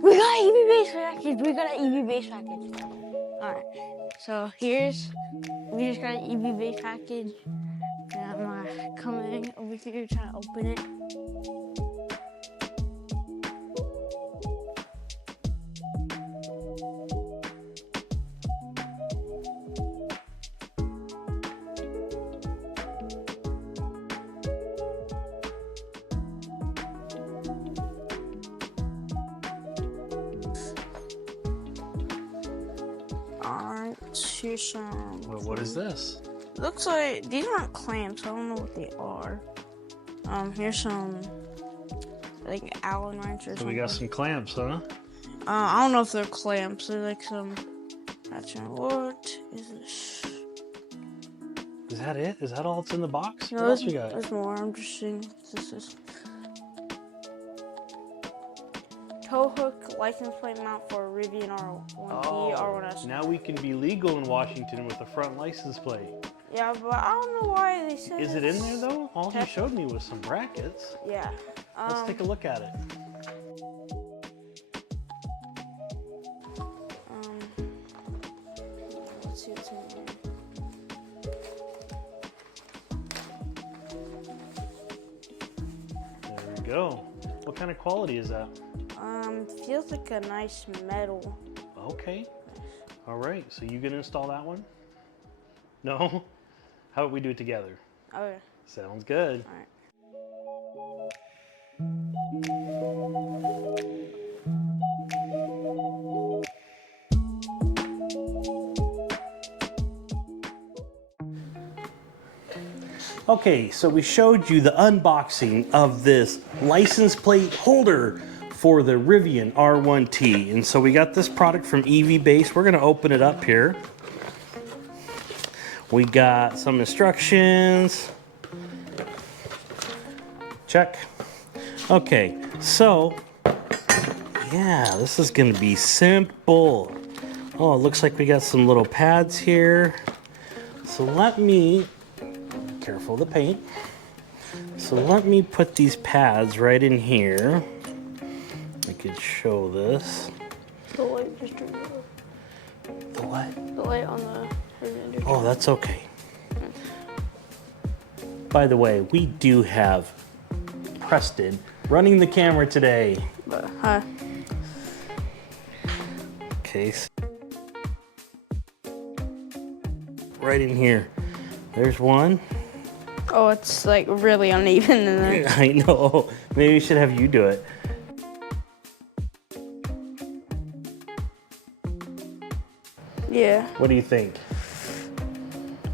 We got an EVBASE package. We got an EVBASE package. Alright, so we just got an EVBASE package. And I'm coming over here trying to open it. Alright, here's some. Well, what is this? Looks like these aren't clamps. I don't know what they are. Here's some like Allen wrench or something. So we got some clamps, huh? I don't know if they're clamps. They're like some. What is this? Is that it? Is that all that's in the box? No, what else we got? There's more. I'm just seeing what this is. Tow hook license plate mount for Rivian R1T, R1S. Now we can be legal in Washington with a front license plate. Yeah, but I don't know why they said. Is it in there though? All you showed me was some brackets. Yeah. Let's take a look at it. Let's see what's in there. There we go. What kind of quality is that? Feels like a nice metal. Okay. All right. So you gonna install that one? No? How about we do it together? Okay. Sounds good. All right. Okay, so we showed you the unboxing of this license plate holder for the Rivian R1T. And so we got this product from EVBASE. We're gonna open it up here. We got some instructions. Check. Okay, so yeah, this is gonna be simple. Oh, it looks like we got some little pads here. So let me, careful of the paint. So let me put these pads right in here. I could show this. The light just turned off. The what? The light on the Rivian. Oh, that's okay. By the way, we do have Preston running the camera today. But, hi. Okay. Right in here. There's one. Oh, it's like really uneven in there. I know. Maybe we should have you do it. Yeah. What do you think?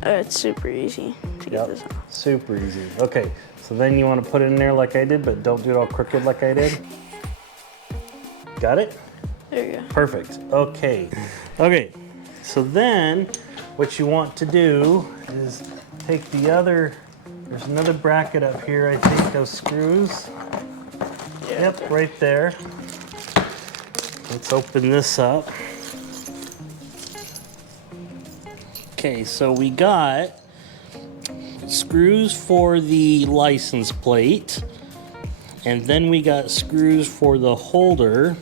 It's super easy to get this on. Super easy. Okay, so then you want to put it in there like I did, but don't do it all crooked like I did. Got it? There you go. Perfect. Okay. Okay, so then what you want to do is take the other, there's another bracket up here, I think, of screws. Yeah. Yep, right there. Let's open this up. Okay, so we got screws for the license plate, and then we got screws for the holder.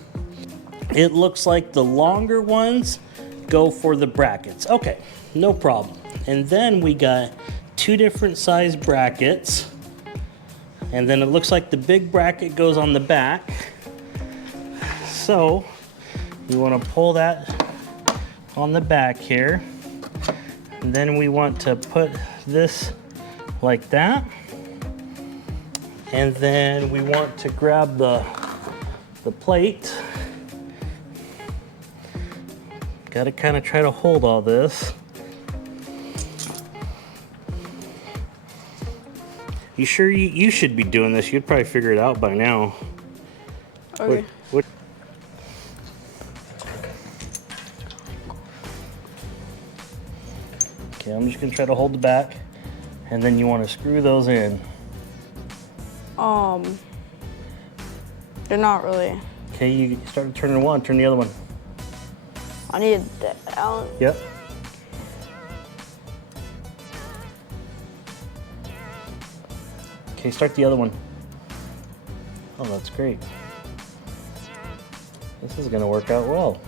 It looks like the longer ones go for the brackets. Okay, no problem. And then we got two different size brackets, and then it looks like the big bracket goes on the back. So you want to pull that on the back here. And then we want to put this like that. And then we want to grab the plate. Got to kind of try to hold all this. You sure you should be doing this? You'd probably figure it out by now. Okay. What? Okay, I'm just gonna try to hold the back, and then you want to screw those in. They're not really. Okay, you start turning one, turn the other one. I need the Allen. Yep. Okay, start the other one. Oh, that's great. This is gonna work out well.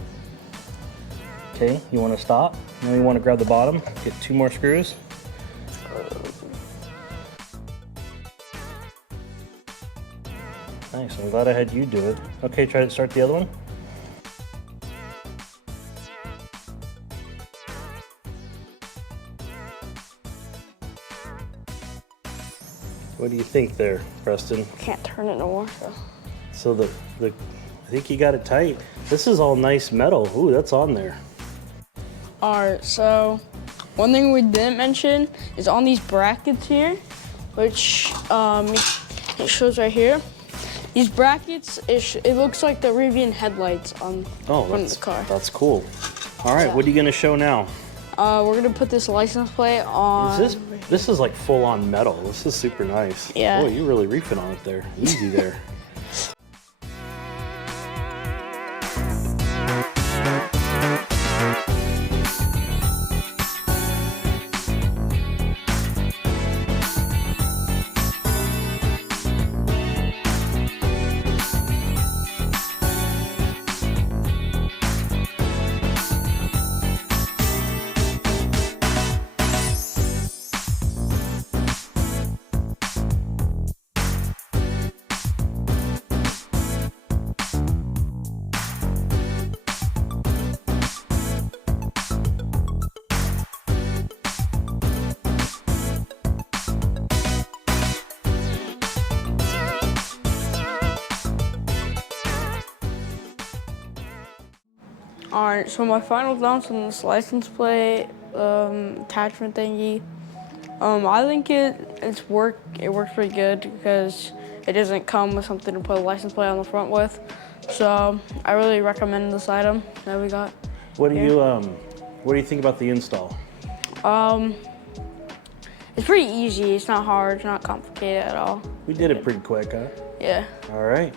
Okay, you wanna stop? Now you wanna grab the bottom, get 2 more screws. Nice, I'm glad I had you do it. Okay, try to start the other one. What do you think there, Preston? Can't turn it no more. So the I think you got it tight. This is all nice metal. Ooh, that's on there. Alright, so one thing we didn't mention is on these brackets here, which it shows right here. These brackets, it looks like the Rivian headlights on front of the car. That's cool. All right, what are you gonna show now? We're gonna put this license plate on. This is like full on metal. This is super nice. Yeah. Boy, you really reefing on it there. Easy there. Alright, so my final thoughts on this license plate attachment thingy. I think it works pretty good because it doesn't come with something to put a license plate on the front with. So I really recommend this item that we got. What do you think about the install? It's pretty easy. It's not hard. It's not complicated at all. We did it pretty quick, huh? Yeah. All right.